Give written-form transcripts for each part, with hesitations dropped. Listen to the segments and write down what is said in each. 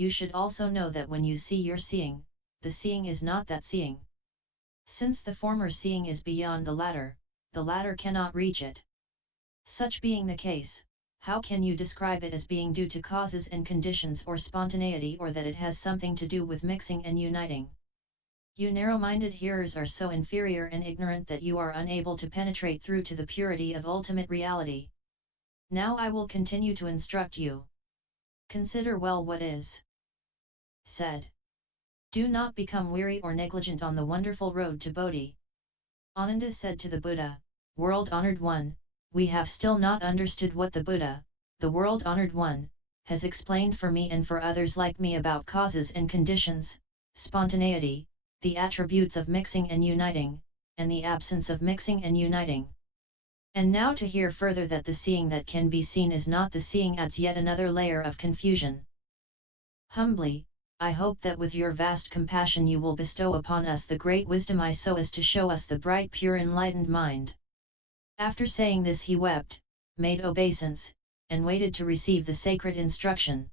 you should also know that when you see your seeing, the seeing is not that seeing. Since the former seeing is beyond the latter cannot reach it. Such being the case, how can you describe it as being due to causes and conditions or spontaneity, or that it has something to do with mixing and uniting? You narrow-minded hearers are so inferior and ignorant that you are unable to penetrate through to the purity of ultimate reality. Now I will continue to instruct you. Consider well what is said. Do not become weary or negligent on the wonderful road to Bodhi. Ananda said to the Buddha, "World-honored one, we have still not understood what the Buddha, the world-honored one, has explained for me and for others like me about causes and conditions, spontaneity, the attributes of mixing and uniting, and the absence of mixing and uniting. And now to hear further that the seeing that can be seen is not the seeing adds yet another layer of confusion. Humbly, I hope that with your vast compassion you will bestow upon us the great wisdom so as to show us the bright pure enlightened mind." After saying this he wept, made obeisance, and waited to receive the sacred instruction.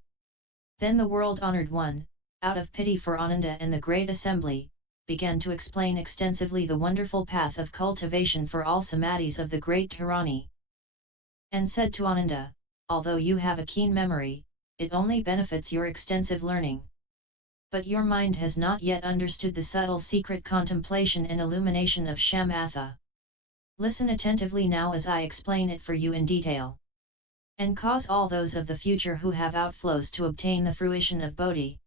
Then the world-honored one, out of pity for Ananda and the great assembly, began to explain extensively the wonderful path of cultivation for all samadhis of the great Dharani. And said to Ananda, "Although you have a keen memory, it only benefits your extensive learning. But your mind has not yet understood the subtle secret contemplation and illumination of Shamatha. Listen attentively now as I explain it for you in detail. And cause all those of the future who have outflows to obtain the fruition of Bodhi.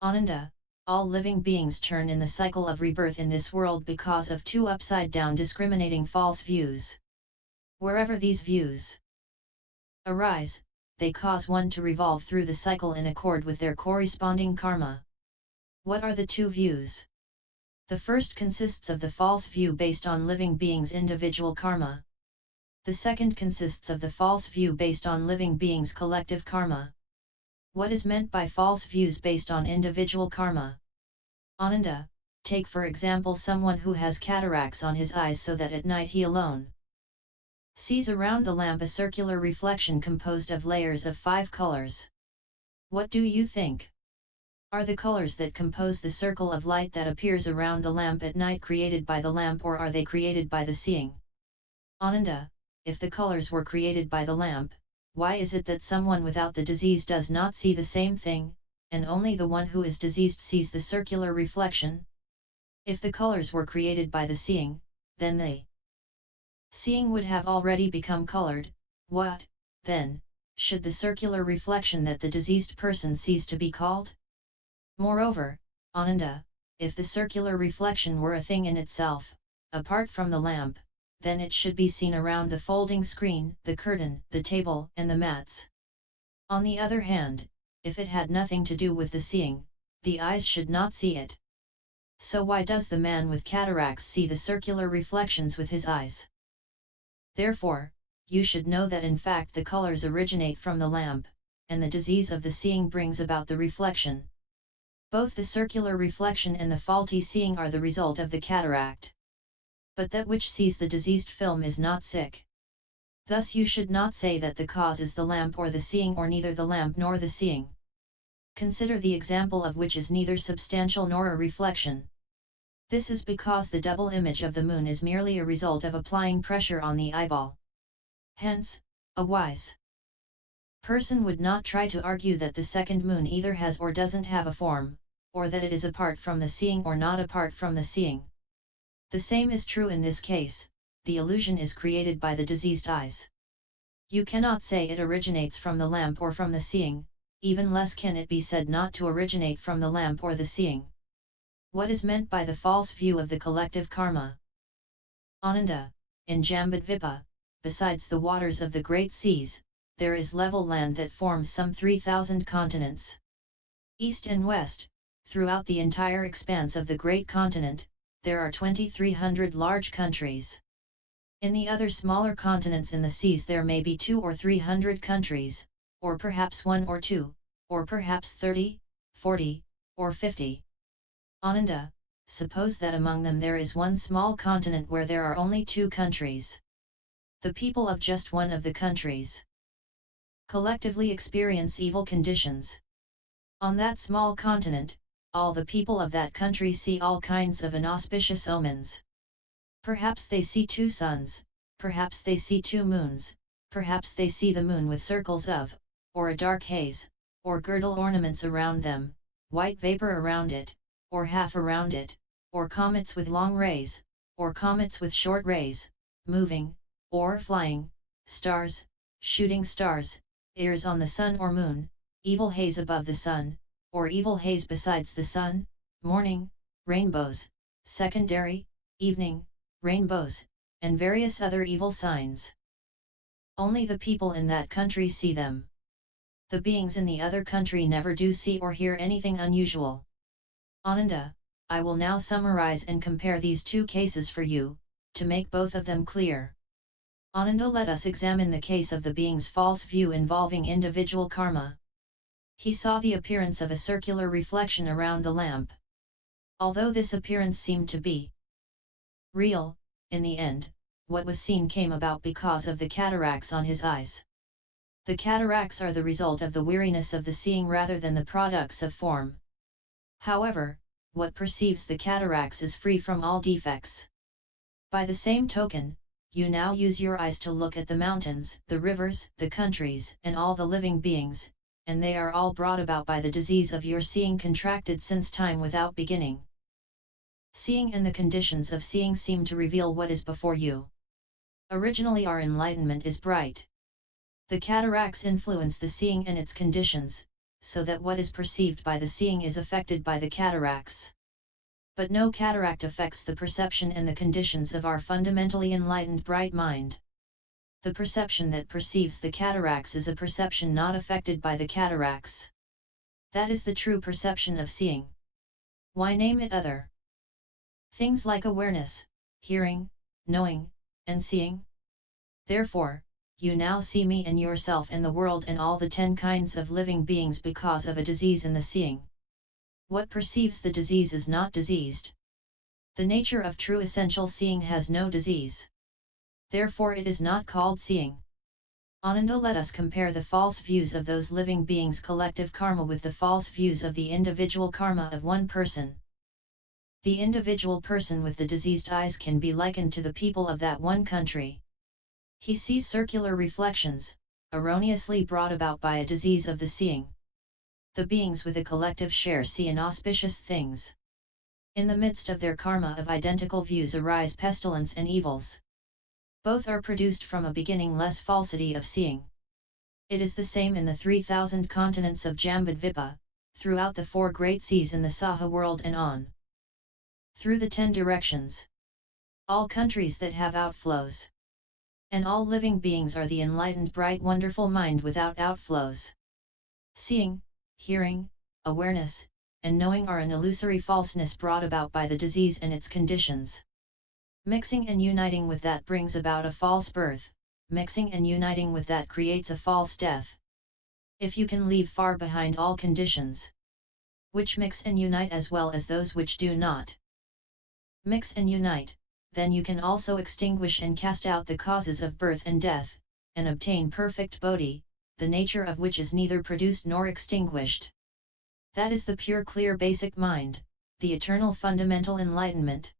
Ananda, all living beings turn in the cycle of rebirth in this world because of two upside-down discriminating false views. Wherever these views arise, they cause one to revolve through the cycle in accord with their corresponding karma. What are the two views? The first consists of the false view based on living beings' individual karma. The second consists of the false view based on living beings' collective karma. What is meant by false views based on individual karma? Ananda, take for example someone who has cataracts on his eyes so that at night he alone sees around the lamp a circular reflection composed of layers of 5 colors. What do you think? Are the colors that compose the circle of light that appears around the lamp at night created by the lamp, or are they created by the seeing? Ananda, if the colors were created by the lamp, why is it that someone without the disease does not see the same thing, and only the one who is diseased sees the circular reflection? If the colors were created by the seeing, then the seeing would have already become colored. What, then, should the circular reflection that the diseased person sees to be called? Moreover, Ananda, if the circular reflection were a thing in itself, apart from the lamp, then it should be seen around the folding screen, the curtain, the table, and the mats. On the other hand, if it had nothing to do with the seeing, the eyes should not see it. So why does the man with cataracts see the circular reflections with his eyes? Therefore, you should know that in fact the colors originate from the lamp, and the disease of the seeing brings about the reflection. Both the circular reflection and the faulty seeing are the result of the cataract. But that which sees the diseased film is not sick. Thus you should not say that the cause is the lamp or the seeing, or neither the lamp nor the seeing. Consider the example of which is neither substantial nor a reflection. This is because the double image of the moon is merely a result of applying pressure on the eyeball. Hence, a wise person would not try to argue that the second moon either has or doesn't have a form, or that it is apart from the seeing or not apart from the seeing. The same is true in this case. The illusion is created by the diseased eyes. You cannot say it originates from the lamp or from the seeing, even less can it be said not to originate from the lamp or the seeing. What is meant by the false view of the collective karma? Ananda, in Jambudvipa, besides the waters of the great seas, there is level land that forms some 3,000 continents. East and west, throughout the entire expanse of the great continent, there are 2,300 large countries. In the other smaller continents in the seas there may be 200 or 300 countries, or perhaps 1 or 2, or perhaps 30, 40, or 50. Ananda, suppose that among them there is one small continent where there are only 2 countries. The people of just one of the countries collectively experience evil conditions. On that small continent, all the people of that country see all kinds of inauspicious omens. Perhaps they see two suns, perhaps they see two moons, perhaps they see the moon with circles of, or a dark haze, or girdle ornaments around them, white vapor around it, or half around it, or comets with long rays, or comets with short rays, moving, or flying, stars, shooting stars, ears on the sun or moon, evil haze above the sun, or evil haze besides the sun, morning, rainbows, secondary, evening, rainbows, and various other evil signs. Only the people in that country see them. The beings in the other country never do see or hear anything unusual. Ananda, I will now summarize and compare these two cases for you, to make both of them clear. Ananda, let us examine the case of the being's false view involving individual karma. He saw the appearance of a circular reflection around the lamp. Although this appearance seemed to be real, in the end, what was seen came about because of the cataracts on his eyes. The cataracts are the result of the weariness of the seeing rather than the products of form. However, what perceives the cataracts is free from all defects. By the same token, you now use your eyes to look at the mountains, the rivers, the countries, and all the living beings, and they are all brought about by the disease of your seeing contracted since time without beginning. Seeing and the conditions of seeing seem to reveal what is before you. Originally our enlightenment is bright. The cataracts influence the seeing and its conditions, so that what is perceived by the seeing is affected by the cataracts. But no cataract affects the perception and the conditions of our fundamentally enlightened bright mind. The perception that perceives the cataracts is a perception not affected by the cataracts. That is the true perception of seeing. Why name it other things like awareness, hearing, knowing, and seeing? Therefore, you now see me and yourself and the world and all the 10 kinds of living beings because of a disease in the seeing. What perceives the disease is not diseased. The nature of true essential seeing has no disease. Therefore it is not called seeing. Ananda, let us compare the false views of those living beings' collective karma with the false views of the individual karma of one person. The individual person with the diseased eyes can be likened to the people of that one country. He sees circular reflections, erroneously brought about by a disease of the seeing. The beings with a collective share see inauspicious things. In the midst of their karma of identical views arise pestilence and evils. Both are produced from a beginningless falsity of seeing. It is the same in the 3,000 continents of Jambudvipa, throughout the 4 great seas in the Saha world and on through the 10 directions. All countries that have outflows. And all living beings are the enlightened bright wonderful mind without outflows. Seeing, hearing, awareness, and knowing are an illusory falseness brought about by the disease and its conditions. Mixing and uniting with that brings about a false birth, mixing and uniting with that creates a false death. If you can leave far behind all conditions, which mix and unite as well as those which do not mix and unite, then you can also extinguish and cast out the causes of birth and death, and obtain perfect bodhi, the nature of which is neither produced nor extinguished. That is the pure clear basic mind, the eternal fundamental enlightenment.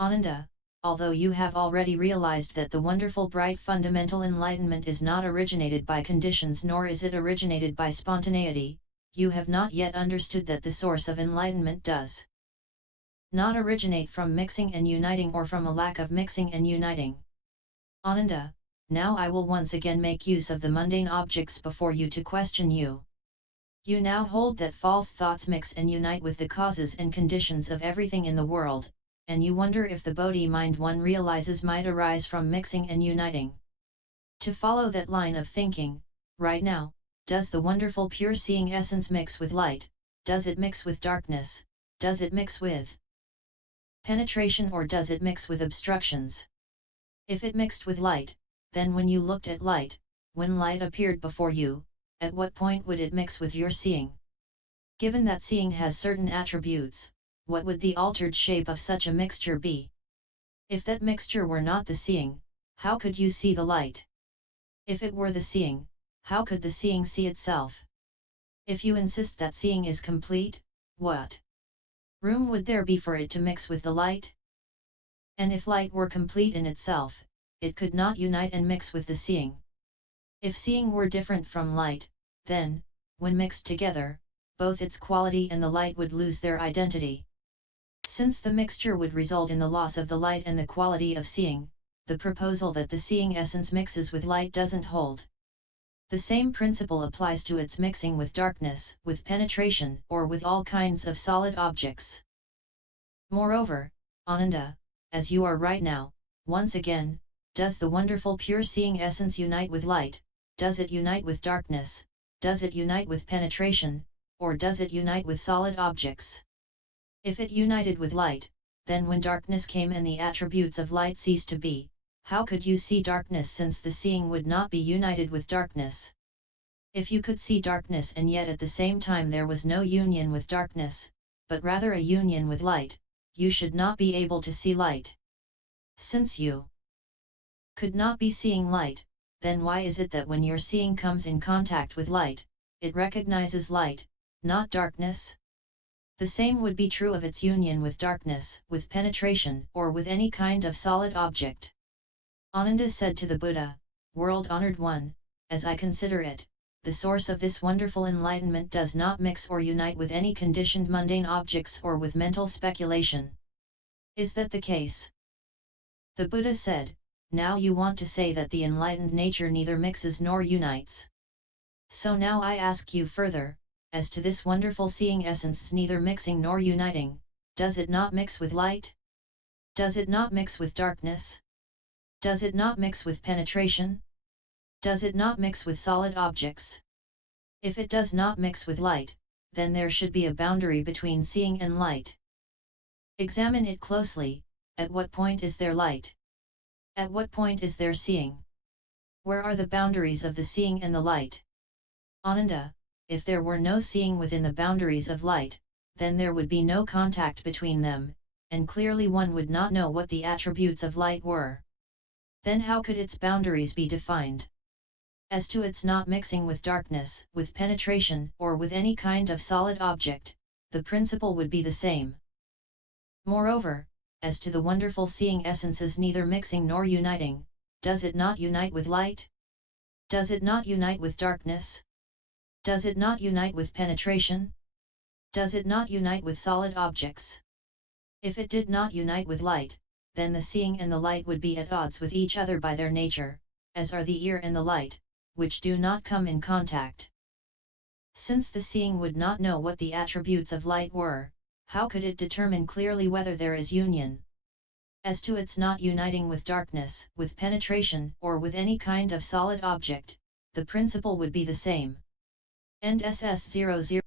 Ananda, although you have already realized that the wonderful bright fundamental enlightenment is not originated by conditions nor is it originated by spontaneity, you have not yet understood that the source of enlightenment does not originate from mixing and uniting or from a lack of mixing and uniting. Ananda, now I will once again make use of the mundane objects before you to question you. You now hold that false thoughts mix and unite with the causes and conditions of everything in the world, and you wonder if the Bodhi mind one realizes might arise from mixing and uniting. To follow that line of thinking, right now, does the wonderful pure seeing essence mix with light, does it mix with darkness, does it mix with penetration or does it mix with obstructions? If it mixed with light, then when you looked at light, when light appeared before you, at what point would it mix with your seeing? Given that seeing has certain attributes, what would the altered shape of such a mixture be? If that mixture were not the seeing, how could you see the light? If it were the seeing, how could the seeing see itself? If you insist that seeing is complete, what room would there be for it to mix with the light? And if light were complete in itself, it could not unite and mix with the seeing. If seeing were different from light, then, when mixed together, both its quality and the light would lose their identity. Since the mixture would result in the loss of the light and the quality of seeing, the proposal that the seeing essence mixes with light doesn't hold. The same principle applies to its mixing with darkness, with penetration, or with all kinds of solid objects. Moreover, Ananda, as you are right now, once again, does the wonderful pure seeing essence unite with light? Does it unite with darkness? Does it unite with penetration, or does it unite with solid objects? If it united with light, then when darkness came and the attributes of light ceased to be, how could you see darkness, since the seeing would not be united with darkness? If you could see darkness and yet at the same time there was no union with darkness, but rather a union with light, you should not be able to see light. Since you could not be seeing light, then why is it that when your seeing comes in contact with light, it recognizes light, not darkness? The same would be true of its union with darkness, with penetration, or with any kind of solid object. Ananda said to the Buddha, "World-honored one, as I consider it, the source of this wonderful enlightenment does not mix or unite with any conditioned mundane objects or with mental speculation. Is that the case?" The Buddha said, "Now you want to say that the enlightened nature neither mixes nor unites. So now I ask you further, as to this wonderful seeing essence neither mixing nor uniting, does it not mix with light? Does it not mix with darkness? Does it not mix with penetration? Does it not mix with solid objects? If it does not mix with light, then there should be a boundary between seeing and light. Examine it closely. At what point is there light? At what point is there seeing? Where are the boundaries of the seeing and the light?" Ananda, if there were no seeing within the boundaries of light, then there would be no contact between them, and clearly one would not know what the attributes of light were. Then how could its boundaries be defined? As to its not mixing with darkness, with penetration, or with any kind of solid object, the principle would be the same. Moreover, as to the wonderful seeing essence's neither mixing nor uniting, does it not unite with light? Does it not unite with darkness? Does it not unite with penetration? Does it not unite with solid objects? If it did not unite with light, then the seeing and the light would be at odds with each other by their nature, as are the ear and the light, which do not come in contact. Since the seeing would not know what the attributes of light were, how could it determine clearly whether there is union? As to its not uniting with darkness, with penetration, or with any kind of solid object, the principle would be the same. End SS00